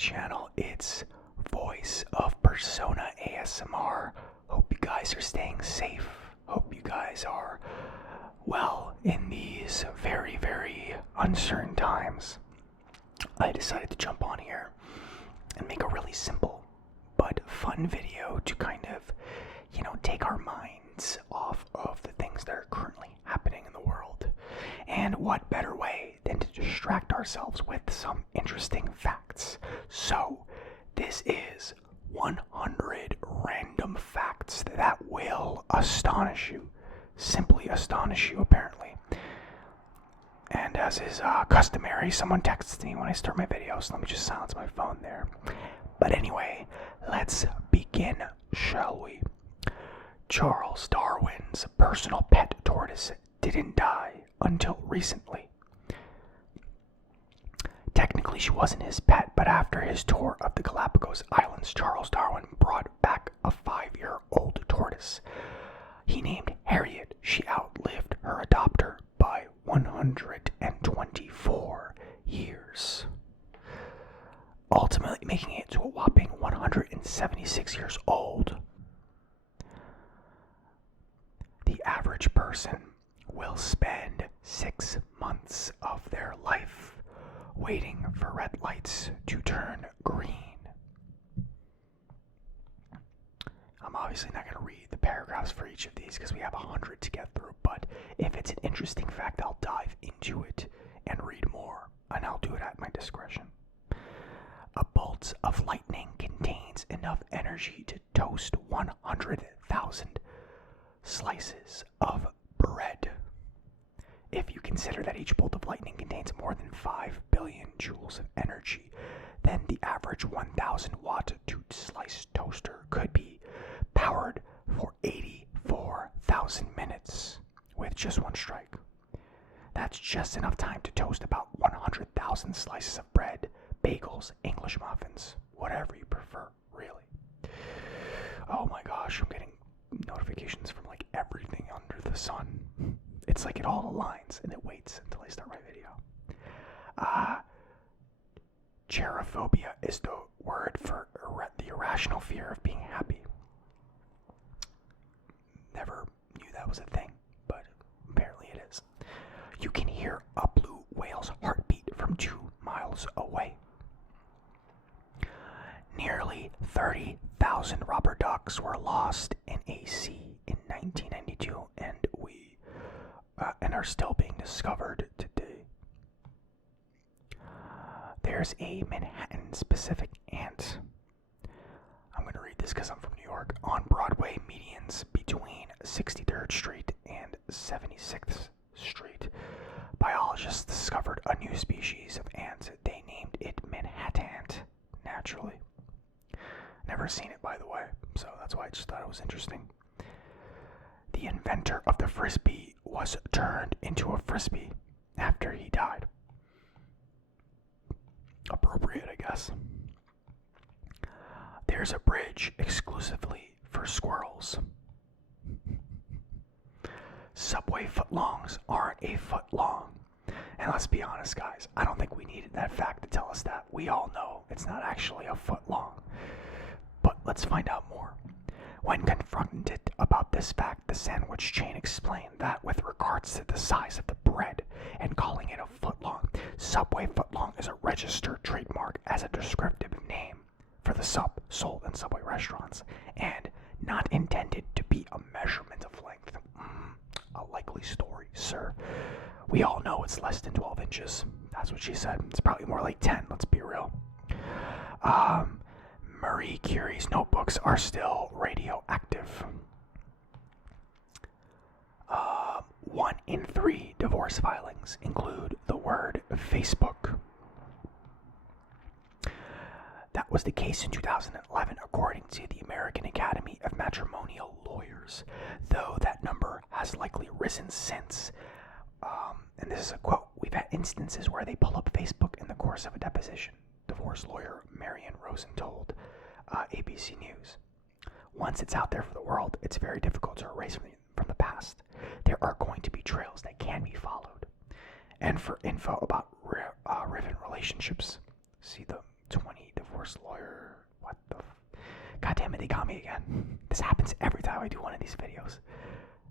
channel. It's Voice of Persona ASMR. Hope you guys are staying safe. Hope you guys are well in these very, very uncertain times. I decided to jump on here and make a really simple but fun video to kind of, take our minds off of the things that are currently happening in the world. And what better way than to distract ourselves with some interesting facts? So, this is 100 random facts that will astonish you. Simply astonish you, apparently. And as is customary, someone texts me when I start my video, so let me just silence my phone there. But anyway, let's begin, shall we? Charles Darwin's personal pet tortoise didn't die until recently. Technically, she wasn't his pet, but after his tour of the Galapagos Islands, Charles Darwin brought back a 5-year-old tortoise. He named Harriet. She outlived her adopter by 124 years, ultimately making it to a whopping 176 years old. The average person will spend 6 months of their life waiting for red lights to turn green. I'm obviously not going to read the paragraphs for each of these because we have 100 to get through, but if it's an interesting fact, I'll dive into it and read more, and I'll do it at my discretion. A bolt of lightning contains enough energy to toast 100,000 slices of bread. If you consider that each bolt of lightning contains more than 5 billion joules of energy, then the average 1,000 watt two-slice toaster could be powered for 84,000 minutes with just one strike. That's just enough time to toast about 100,000 slices of bread, bagels, English muffins, whatever you prefer, really. Oh my gosh, I'm getting notifications from like everything under the sun. It's like it all aligns and it waits until I start my video. Cherophobia is the word for the irrational fear of being happy. Never knew that was a thing, but apparently it is. You can hear a blue whale's heartbeat from 2 miles away. Nearly 30,000 rubber ducks were lost in a sea in 1992, and are still being discovered today. There's a Manhattan-specific ant. I'm going to read this because I'm from New York. On Broadway medians between 63rd Street and 76th Street, biologists discovered a new species of ant. They named it Manhattan ant, naturally. Never seen it, by the way, so that's why I just thought it was interesting. The inventor of the Frisbee was turned into a Frisbee after he died. Appropriate, I guess. There's a bridge exclusively for squirrels. Subway footlongs aren't a foot long. And let's be honest, guys, I don't think we needed that fact to tell us that. We all know it's not actually a foot long. But let's find out more. When confronted about this fact, the sandwich chain explained that with regards to the size of the bread and calling it a footlong, Subway footlong is a registered trademark as a descriptive name for the sub sold in Subway restaurants and not intended to be a measurement of length. A likely story, sir. We all know it's less than 12 inches. That's what she said. It's probably more like 10, let's be real. Marie Curie's notebooks are still radioactive. 1 in 3 divorce filings include the word Facebook. That was the case in 2011, according to the American Academy of Matrimonial Lawyers, though that number has likely risen since. And this is a quote, "We've had instances where they pull up Facebook in the course of a deposition," divorce lawyer Marion Rosen told ABC News. Once it's out there for the world, it's very difficult to erase from the past. There are going to be trails that can be followed. And for info about riven relationships, see the 20 divorce horse lawyer. What the? God damn it, they got me again. This happens every time I do one of these videos.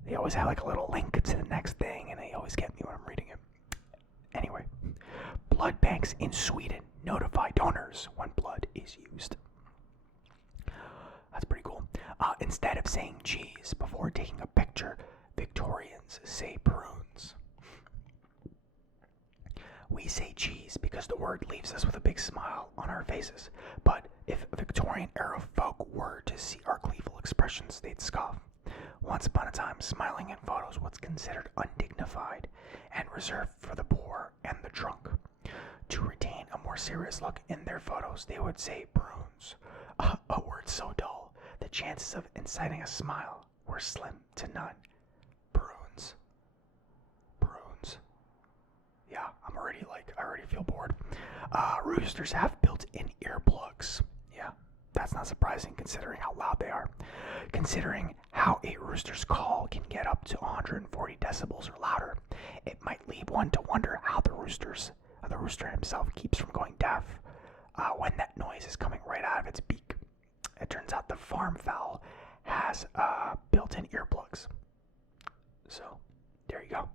They always have like a little link to the next thing, and they always get me when I'm reading it. Anyway, blood banks in Sweden notify donors when blood is used. That's pretty cool. Instead of saying cheese before taking a picture, Victorians say prunes. We say cheese because the word leaves us with a big smile on our faces. But if Victorian-era folk were to see our gleeful expressions, they'd scoff. Once upon a time, smiling in photos was considered undignified and reserved for the poor and the drunk. To retain a more serious look in their photos, they would say prunes, a word so dull, the chances of inciting a smile were slim to none. Prunes. Prunes. Yeah, I already feel bored. Roosters have built-in earplugs. Yeah, that's not surprising considering how loud they are. Considering how a rooster's call can get up to 140 decibels or louder, it might lead one to wonder how the rooster himself keeps from going deaf when that noise is coming right out of its beak. It turns out the farm fowl has built-in earplugs. So, there you go.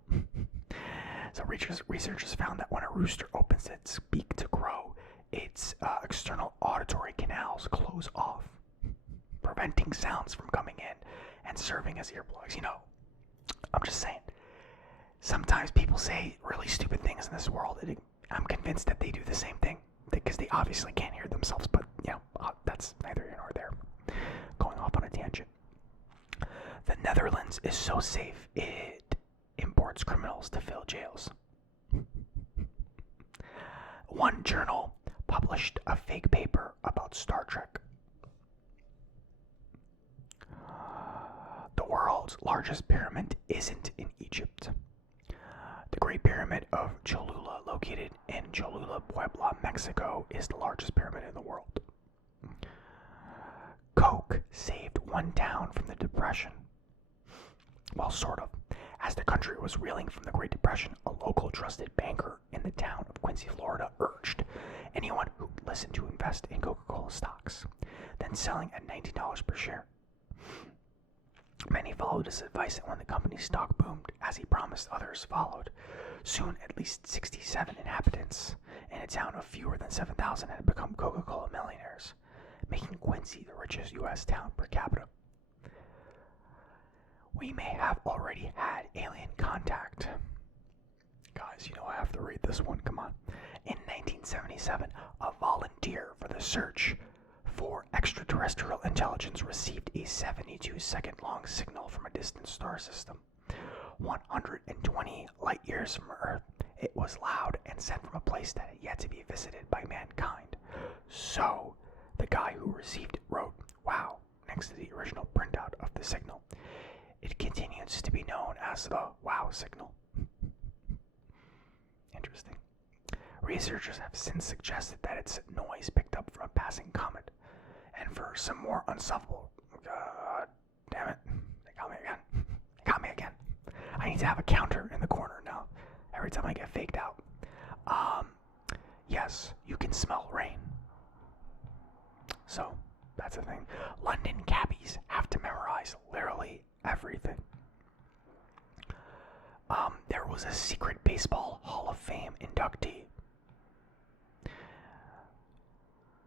So researchers found that when a rooster opens its beak to crow, its external auditory canals close off, preventing sounds from coming in and serving as earplugs. You know, I'm just saying. Sometimes people say really stupid things in this world, and I'm convinced that they do the same thing because they obviously can't hear themselves. But that's neither here nor there. Going off on a tangent. The Netherlands is so safe it imports criminals to fill jails. One journal published a fake paper about Star Trek. The world's largest pyramid isn't in Egypt. The Great Pyramid of Cholula, located in Cholula, Puebla, Mexico, is the largest pyramid in the world. Coke saved one town from the Depression. Well, sort of. As the country was reeling from the Great Depression, a local trusted banker in the town of Quincy, Florida, urged anyone who listened to invest in Coca-Cola stocks, then selling at $19 per share. Many followed his advice, and when the company's stock boomed, as he promised, others followed. Soon, at least 67 inhabitants in a town of fewer than 7,000 had become Coca-Cola millionaires, making Quincy the richest U.S. town per capita. We may have already had alien contact. Guys, you know I have to read this one, come on. In 1977, a volunteer for the search for extraterrestrial intelligence received a 72-second long signal from a distant star system. 120 light years from Earth, it was loud and sent from a place that had yet to be visited by mankind. So, the guy who received it wrote, "Wow," next to the original printout of the signal. It continues to be known as the WOW signal. Interesting. Researchers have since suggested that it's noise picked up from a passing comet. And for some more unsolvable... damn it. They got me again. They got me again. I need to have a counter in the corner now. Every time I get faked out. Yes, you can smell rain. So, that's the thing. London cabbies have to memorize literally everything. There was a secret baseball Hall of Fame inductee.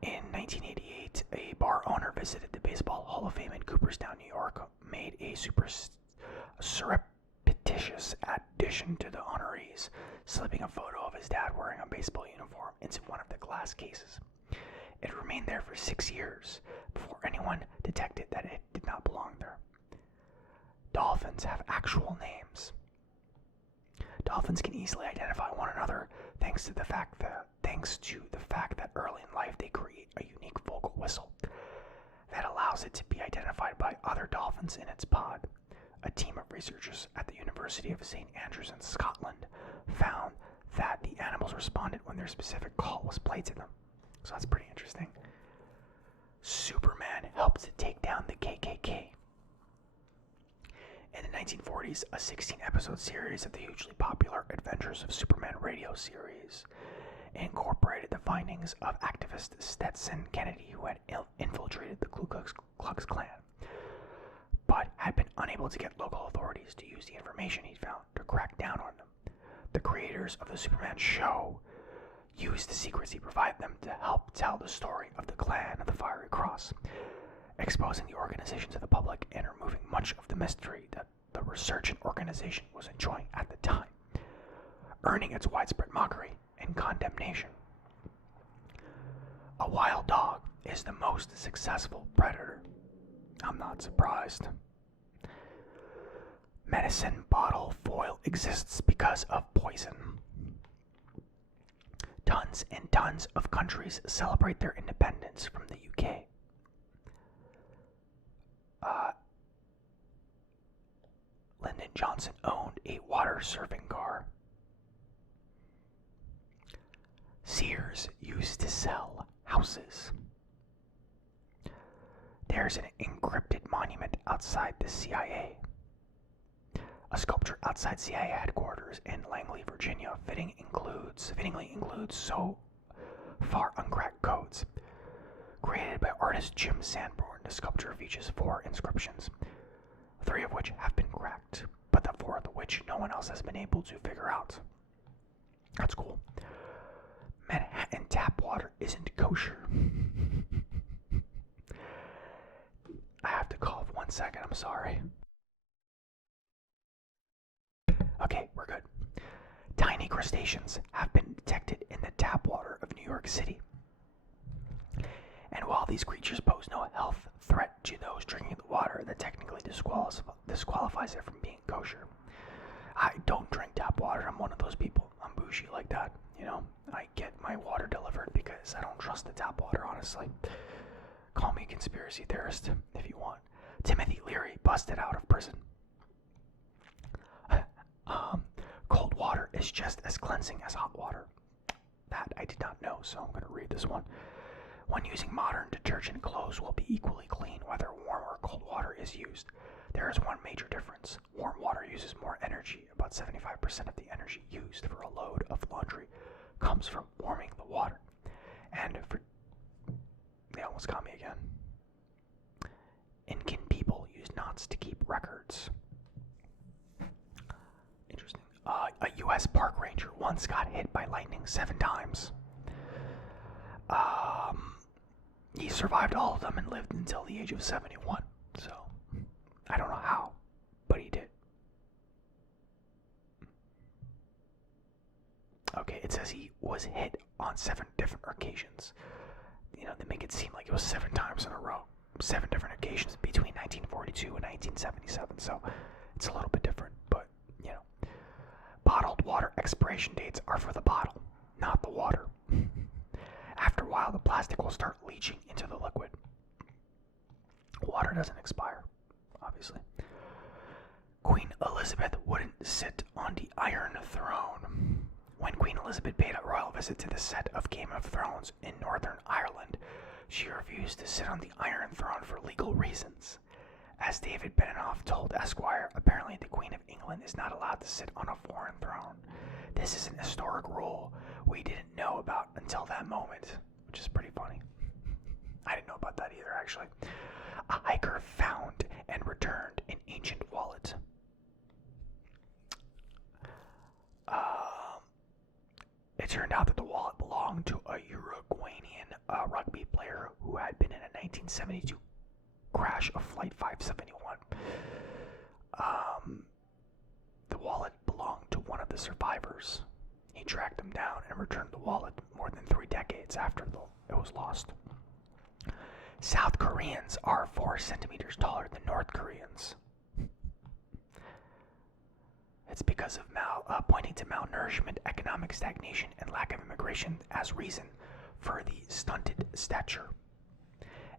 In 1988, a bar owner visited the Baseball Hall of Fame in Cooperstown, New York, made a surreptitious addition to the honorees, slipping a photo of his dad wearing a baseball uniform into one of the glass cases. It remained there for 6 years before anyone detected that it did not belong there. Dolphins have actual names. Dolphins can easily identify one another thanks to the fact that early in life they create a unique vocal whistle that allows it to be identified by other dolphins in its pod. A team of researchers at the University of St. Andrews in Scotland found that the animals responded when their specific call was played to them. So that's pretty interesting. Superman helped to take down the KKK. In the 1940s, a 16-episode series of the hugely popular Adventures of Superman radio series incorporated the findings of activist Stetson Kennedy, who had infiltrated the Ku Klux Klan, but had been unable to get local authorities to use the information he'd found to crack down on them. The creators of the Superman show used the secrets he provided them to help tell the story of the Klan of the Fiery Cross, exposing the organization to the public and removing much of the mystery that the resurgent organization was enjoying at the time, earning its widespread mockery and condemnation. A wild dog is the most successful predator. I'm not surprised. Medicine bottle foil exists because of poison. Tons and tons of countries celebrate their independence from the UK. Lyndon Johnson owned a water surfing car. Sears used to sell houses. There's an encrypted monument outside the CIA. A sculpture outside CIA headquarters in Langley, Virginia, fittingly includes so far uncracked codes. Created by artist Jim Sanborn, the sculpture features 4 inscriptions, 3 of which have been cracked, but the 4th of which no one else has been able to figure out. That's cool. Manhattan tap water isn't kosher. I have to cough 1 second, I'm sorry. Okay, we're good. Tiny crustaceans have been detected in the tap water of New York City. And while these creatures pose no health threat to those drinking the water, that technically disqualifies it from being kosher. I don't drink tap water. I'm one of those people. I'm bougie like that. You know, I get my water delivered because I don't trust the tap water, honestly. Call me a conspiracy theorist if you want. Timothy Leary busted out of prison. Cold water is just as cleansing as hot water. That I did not know, so I'm going to read this one. When using modern detergent, clothes will be equally clean whether warm or cold water is used. There is one major difference. Warm water uses more energy. About 75% of the energy used for a load of laundry comes from warming the water. And they almost got me again. Incan people use knots to keep records. Interesting. A U.S. park ranger once got hit by lightning 7 times. He survived all of them and lived until the age of 71. So, I don't know how, but he did. Okay, it says he was hit on 7 different occasions. You know, they make it seem like it was 7 times in a row. 7 different occasions between 1942 and 1977. So, it's a little bit different, but, you know. Bottled water expiration dates are for the bottle, not the water. After a while, the plastic will start leaching into the liquid. Water doesn't expire, obviously. Queen Elizabeth wouldn't sit on the Iron Throne. When Queen Elizabeth paid a royal visit to the set of Game of Thrones in Northern Ireland, she refused to sit on the Iron Throne for legal reasons. As David Benioff told Esquire, apparently the Queen of England is not allowed to sit on a foreign throne. This is an historic rule we didn't know about until that moment, which is pretty funny. I didn't know about that either, actually. A hiker found and returned an ancient wallet. It turned out that the wallet belonged to a Uruguayan rugby player who had been in a 1972 crash of Flight 571. The wallet belonged to one of the survivors. He tracked them down and returned the wallet more than 3 decades after it was lost. South Koreans are 4 centimeters taller than North Koreans. It's because of pointing to malnourishment, economic stagnation, and lack of immigration as reason for the stunted stature.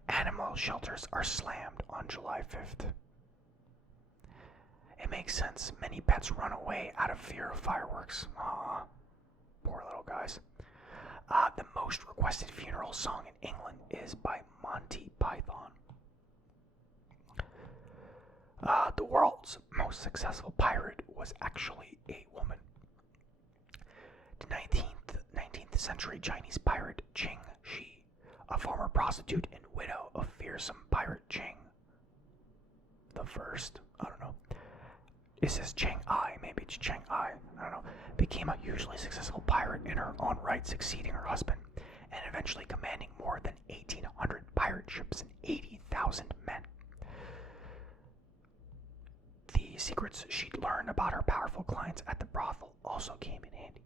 Animal shelters are slammed on July 5th. It makes sense. Many pets run away out of fear of fireworks. Aww. Poor little guys. The most requested funeral song in England is by Monty Python. The world's most successful pirate was actually a woman. The 19th century Chinese pirate Qing Shi, a former prostitute and widow of fearsome pirate Qing the First. I don't know. It says Cheng Ai, maybe it's Cheng Ai, I don't know, became a hugely successful pirate in her own right, succeeding her husband, and eventually commanding more than 1,800 pirate ships and 80,000 men. The secrets she'd learned about her powerful clients at the brothel also came in handy.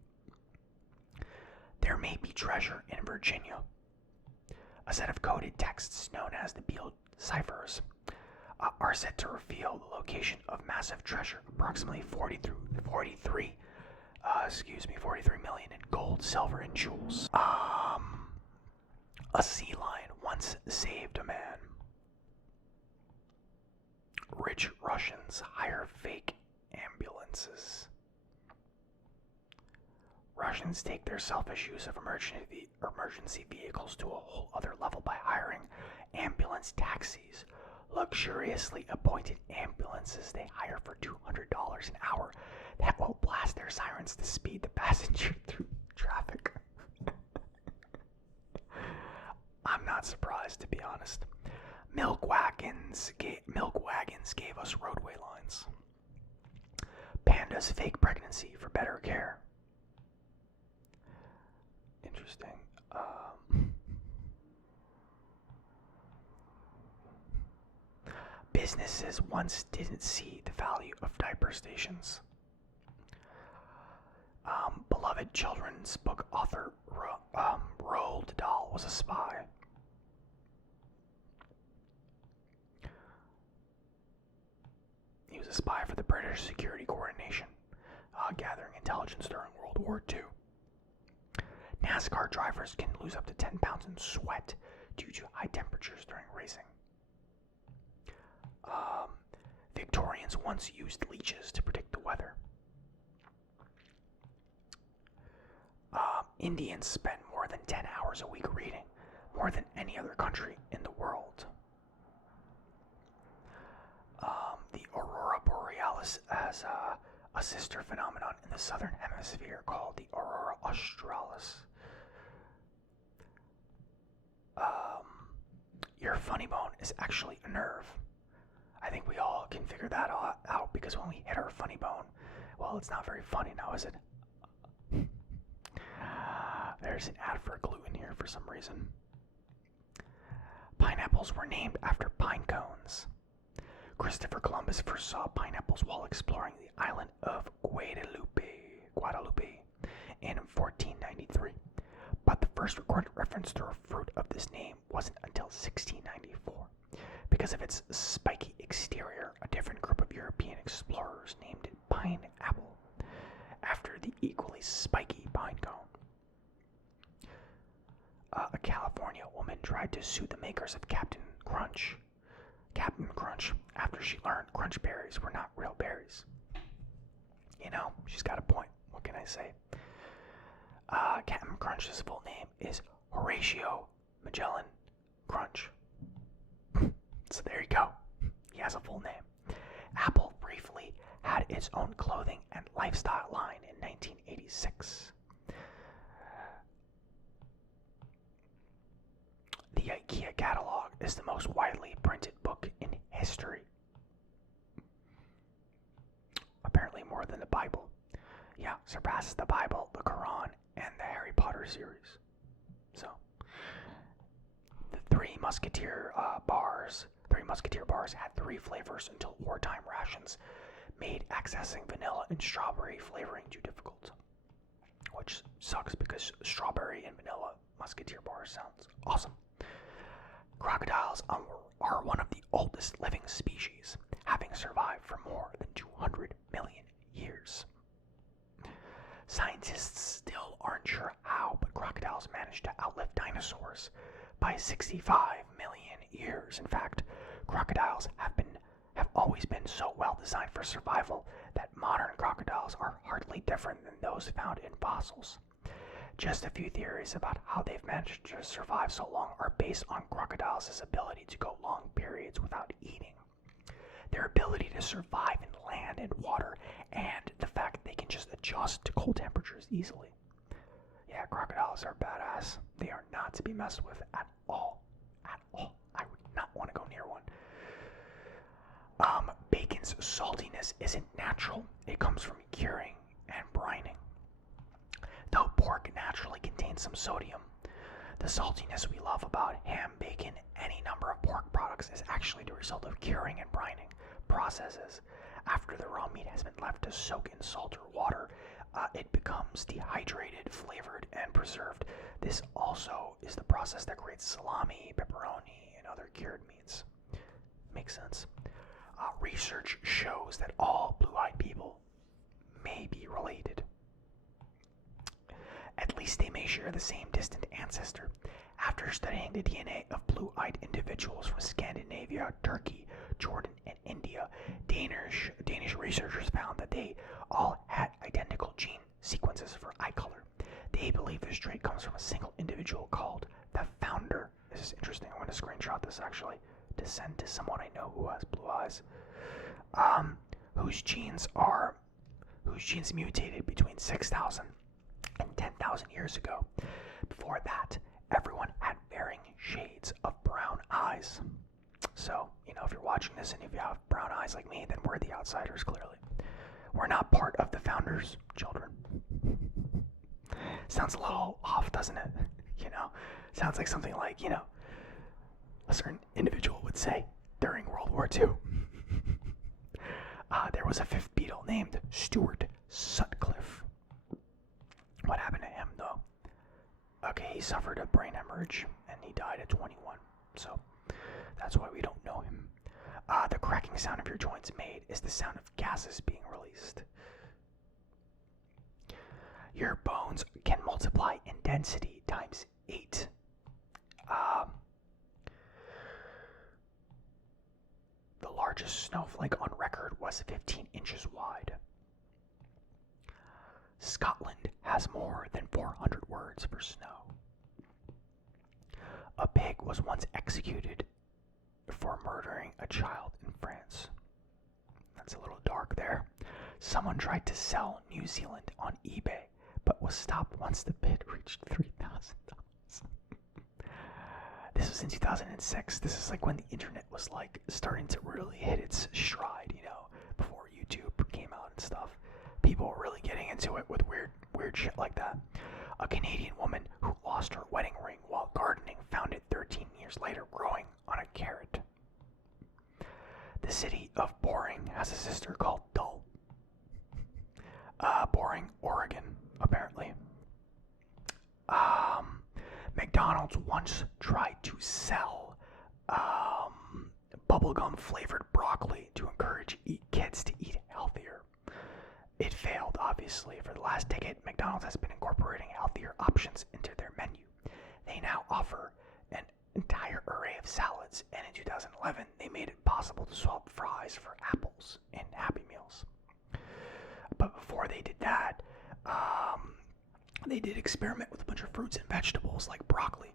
There may be treasure in Virginia. A set of coded texts known as the Beale ciphers are said to reveal the location of massive treasure, approximately 43 million in gold, silver, and jewels. A sea lion once saved a man. Rich Russians hire fake ambulances. Russians take their selfish use of emergency vehicles to a whole other level by hiring ambulance taxis. Luxuriously appointed ambulances they hire for $200 an hour that will blast their sirens to speed the passenger through traffic. I'm not surprised, to be honest. Milk wagons gave us roadway lines. Pandas fake pregnancy for better care. Interesting. Businesses once didn't see the value of diaper stations. Beloved children's book author Roald Dahl was a spy. He was a spy for the British Security Coordination, gathering intelligence during World War II. NASCAR drivers can lose up to 10 pounds in sweat due to high temperatures during racing. Victorians once used leeches to predict the weather. Indians spend more than 10 hours a week reading, more than any other country in the world. The Aurora Borealis has a sister phenomenon in the southern hemisphere called the Aurora Australis. Your funny bone is actually a nerve. I think we all can figure that out because when we hit our funny bone, well, it's not very funny now, is it? There's an ad for glue in here for some reason. Pineapples were named after pine cones. Christopher Columbus first saw pineapples while exploring the island of Guadalupe in 1493. But the first recorded reference to a fruit of this name wasn't until 1694. Because of its spiky exterior, a different group of European explorers named it pineapple, after the equally spiky pine cone. A California woman tried to sue the makers of Captain Crunch, after she learned crunch berries were not real berries. You know, she's got a point. What can I say? Captain Crunch's full name is Horatio Magellan Crunch. So there you go. He has a full name. Apple briefly had its own clothing and lifestyle line in 1986. The IKEA catalog is the most widely printed book in history. Apparently more than the Bible. Yeah, surpasses the Bible, the Quran, and the Harry Potter series. So, the Three Musketeer bars had 3 flavors until wartime rations made accessing vanilla and strawberry flavoring too difficult. Which sucks because strawberry and vanilla Musketeer bars sounds awesome. Crocodiles are one of the oldest living species, having survived for more than 200 million years. Scientists still aren't sure how, but crocodiles managed to outlive dinosaurs by 65 million years. In fact, crocodiles have always been so well designed for survival that modern crocodiles are hardly different than those found in fossils. Just a few theories about how they've managed to survive so long are based on crocodiles' ability to go long periods without eating, their ability to survive in land and water, and the fact that they can just adjust to cold temperatures easily. Yeah, crocodiles are badass. They are not to be messed with at all. At all. I would not want to go near one. Bacon's saltiness isn't natural. It comes from curing and brining. Though pork naturally contains some sodium, the saltiness we love about ham, bacon, any number of pork products is actually the result of curing and brining processes. After the raw meat has been left to soak in salt or water, it becomes dehydrated, flavored, and preserved. This also is the process that creates salami, pepperoni, and other cured meats. Makes sense. Research shows that all blue-eyed people may be related. At least they may share the same distant ancestor. After studying the DNA of blue-eyed individuals from Scandinavia, Turkey, Jordan, and India, Danish researchers found that they all had identical gene sequences for eye color. They believe this trait comes from a single individual called the founder. This is interesting. I'm going to screenshot this actually to send to someone I know who has blue eyes. Whose genes mutated between 6,000 and 10,000 years ago. Before that, everyone had varying shades of brown eyes. So, if you're watching this and if you have brown eyes like me, then we're the outsiders, clearly. We're not part of the founders' children. Sounds a little off, doesn't it? Sounds like something like, a certain individual would say during World War II. There was a fifth Beatle named Stuart Sutcliffe. What happened to him, though? Okay, he suffered a brain hemorrhage, and he died at 21. So, that's why we don't know him. The cracking sound of your joints made is the sound of gases being released. Your bones can multiply in density times 8. The largest snowflake on record was 15 inches wide. Scotland has more than 400 words for snow. A pig was once executed for murdering a child in France. That's a little dark there. Someone tried to sell New Zealand on eBay, but was stopped once the bid reached $3,000. This was in 2006. This is like when the internet was like starting to really hit its stride, before YouTube came out and stuff. People were really getting into it with weird shit like that. A Canadian woman who lost her wedding ring while gardening found it 13 years later growing on a carrot. The city of Boring has a sister called Dull. Boring, Oregon, apparently. McDonald's once tried to sell bubblegum flavored broccoli to encourage kids to eat healthier. It failed, obviously. For the last decade, McDonald's has been incorporating healthier options into their menu. They now offer an entire array of salads, and in 2011, they made it possible to swap fries for apples in Happy Meals. But before they did that, they did experiment with a bunch of fruits and vegetables like broccoli.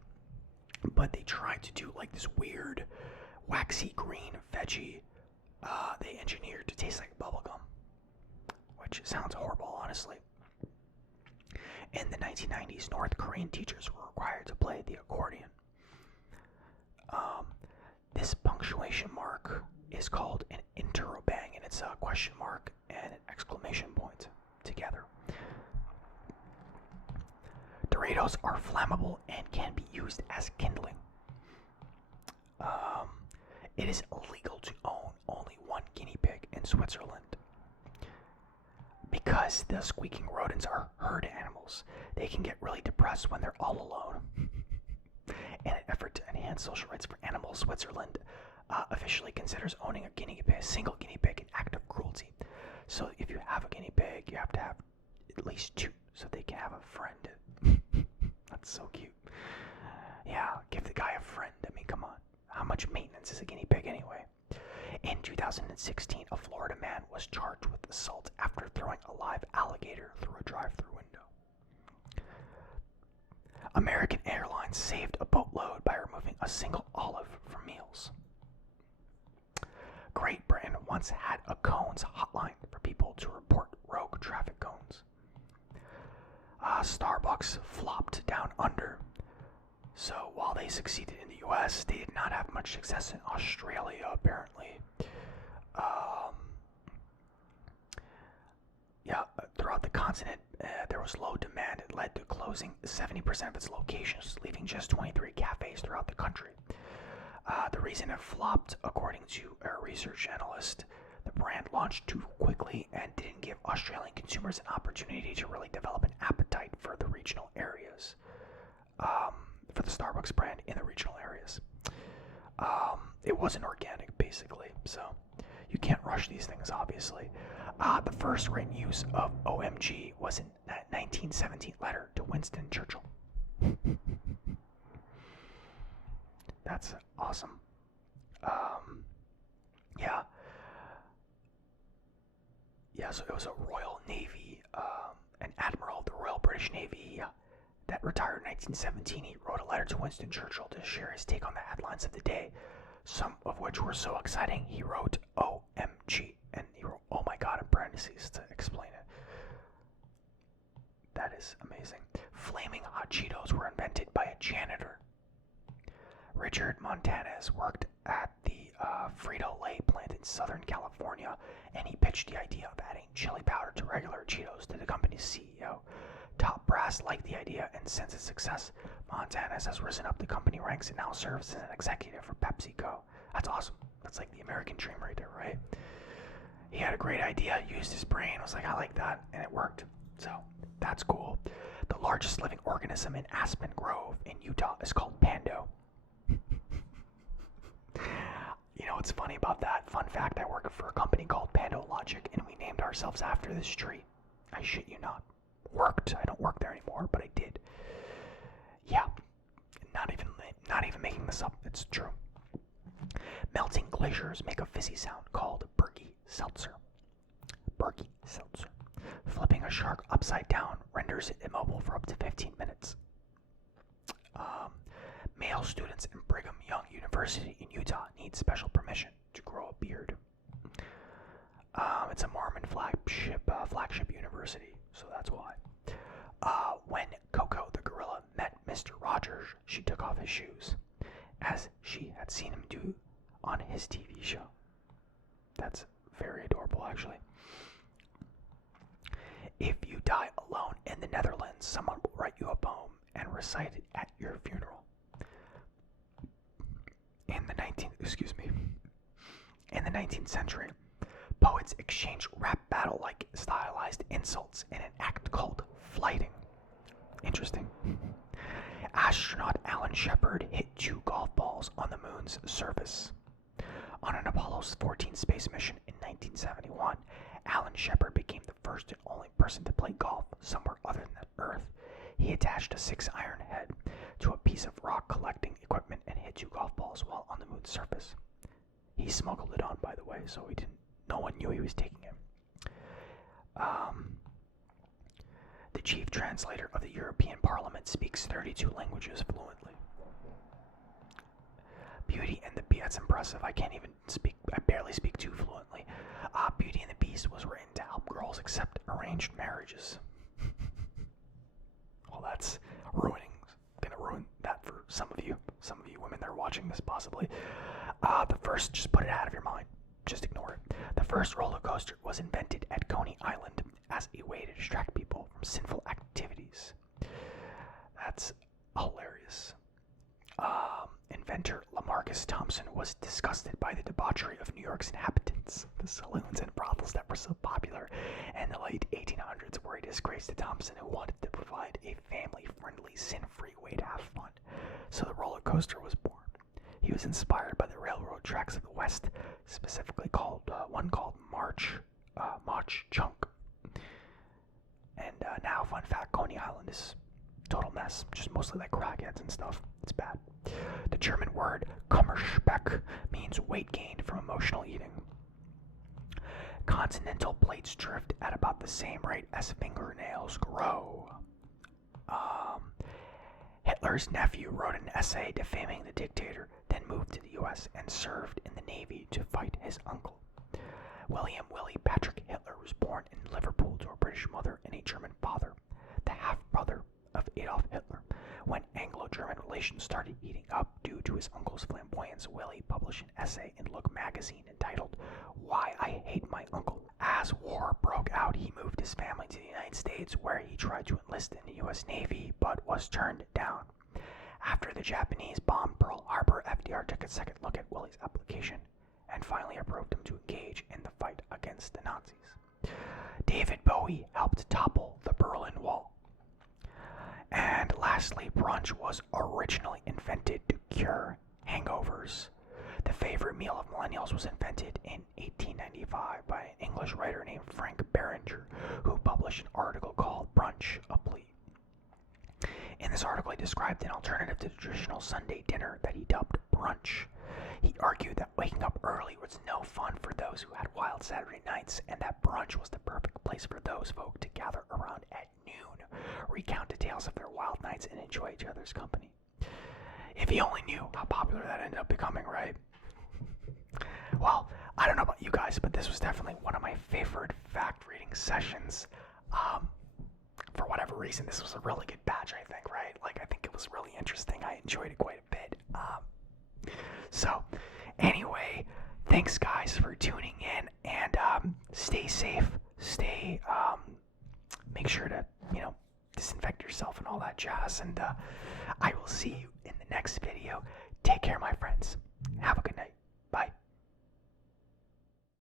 But they tried to do like this weird, waxy green veggie they engineered to taste like bubblegum. Which sounds horrible, honestly. In the 1990s, North Korean teachers were required to play the accordion. This punctuation mark is called an interrobang, and it's a question mark and an exclamation point together. Doritos are flammable and can be used as kindling. It is illegal to own only one guinea pig in Switzerland. Because the squeaking rodents are herd animals, they can get really depressed when they're all alone. In an effort to enhance social rights for animals, Switzerland officially considers owning a single guinea pig an act of cruelty. So if you have a guinea pig, you have to have at least 2 so they can have a friend. That's so cute. Yeah, give the guy a friend. I mean, come on. How much maintenance is a guinea pig anyway? In 2016, a Florida man was charged with assault after throwing a live alligator through a drive-thru window. American Airlines saved a boatload by removing a single olive from meals. Great Britain once had a cones hotline for people to report rogue traffic cones. Starbucks flopped So while they succeeded in the US, they did not have much success in Australia, apparently. Um, Throughout the continent, there was low demand. It led to closing 70% of its locations, leaving just 23 cafes throughout the country. The reason it flopped, according to a research analyst, the brand launched too quickly and didn't give Australian consumers an opportunity to really develop an appetite for the regional areas, for the Starbucks brand in the regional areas. It wasn't organic, basically, so you can't rush these things, obviously. The first written use of OMG was in that 1917 letter to Winston Churchill. That's awesome. Yeah. Yeah, so it was a Royal Navy, an admiral of the Royal British Navy that retired in 1917. He wrote a letter to Winston Churchill to share his take on the headlines of the day, some of which were so exciting. He wrote OMG, and he wrote oh my god in parentheses to explain it. That is amazing. Flaming hot Cheetos were invented by a janitor. Richard Montanez worked at the Frito-Lay plant in Southern California, and he pitched the idea of adding chili powder to regular Cheetos to the company's CEO. Top brass liked the idea, and since its success, Montanez has risen up the company ranks and now serves as an executive for PepsiCo. That's awesome. That's like the American dream right there, right? He had a great idea, used his brain, was like, I like that, and it worked. So, that's cool. The largest living organism in Aspen Grove in Utah is called Pando. You know what's funny about that? Fun fact, I work for a company called Pando Logic, and we named ourselves after this tree. I shit you not. Worked. I don't work there anymore, but I did. Yeah. Not even making this up. It's true. Melting glaciers make a fizzy sound called Berkey Seltzer. Berkey Seltzer. Flipping a shark upside down renders it immobile for up to 15 minutes. Male students in Brigham Young University in Utah need special permission to grow a beard. It's a Mormon flagship university, so that's why. When Coco the gorilla met Mr. Rogers, she took off his shoes, as she had seen him do on his TV show. That's very adorable, actually. If you die alone in the Netherlands, someone will write you a poem and recite it at your funeral. In the 19th century, poets exchanged rap battle-like stylized insults in an act called flighting. Interesting. Astronaut Alan Shepard hit 2 golf balls on the moon's surface. On an Apollo 14 space mission in 1971, Alan Shepard became the first and only person to play golf somewhere other than Earth. He attached a 6-iron head to a piece of rock collecting equipment and hit 2 golf balls while on the moon's surface. He smuggled it on, by the way, so no one knew he was taking it. The chief translator of the European Parliament speaks 32 languages fluently. Beauty and the Beast, that's impressive. I barely speak 2 fluently. Beauty and the Beast was written to help girls accept arranged marriages. Well, that's gonna ruin that for some of you women that are watching this, possibly. Just put it out of your mind. Just ignore it. The first roller coaster was invented at Coney Island as a way to distract people from sinful activities. That's hilarious. Inventor Lamarcus Thompson was disgusted by the debauchery of New York's inhabitants. The saloons and brothels that were so popular in the late 1800s were a disgrace to Thompson, who wanted to provide a family-friendly, sin-free way to have fun. So the roller coaster was born. He was inspired by the railroad tracks of the West, specifically one called Mach Chunk. And now, fun fact, Coney Island is total mess. Just mostly like crackheads and stuff. It's bad. The German word Kummerspeck means weight gained from emotional eating. Continental plates drift at about the same rate as fingernails grow. Hitler's nephew wrote an essay defaming the dictator, then moved to the U.S. and served in the Navy to fight his uncle. William Willie Patrick Hitler was born in Liverpool to a British mother and a German father, the half-brother of Adolf Hitler. When Anglo-German Franco-German relations started heating up due to his uncle's flamboyance, Willie published an essay in Look magazine entitled Why I Hate My Uncle. As war broke out, he moved his family to the United States, where he tried to enlist in the U.S. Navy, but was turned down. After the Japanese bombed Pearl Harbor, FDR took a second look at Willie's application and finally approved him to engage in the fight against the Nazis. David Bowie helped topple the Berlin Wall. And lastly, brunch was originally invented to cure hangovers. The favorite meal of millennials was invented in 1895 by an English writer named Frank Berenger, who published an article called Brunch, a Plea. In this article, he described an alternative to the traditional Sunday dinner that he dubbed brunch. He argued that waking up early was no fun for those who had wild Saturday nights, and that brunch was the perfect place for those folk to gather around at noon, recount details of their wild nights, and enjoy each other's company. If he only knew how popular that ended up becoming, right? Well, I don't know about you guys, but this was definitely one of my favorite fact-reading sessions. For whatever reason, this was a really good batch, I think, right? Like, I think it was really interesting. I enjoyed it quite a bit. So, anyway, thanks, guys, for tuning in, and stay safe. Make sure to, disinfect yourself and all that jazz, and I will see you in the next video. Take care, my friends. Have a good night.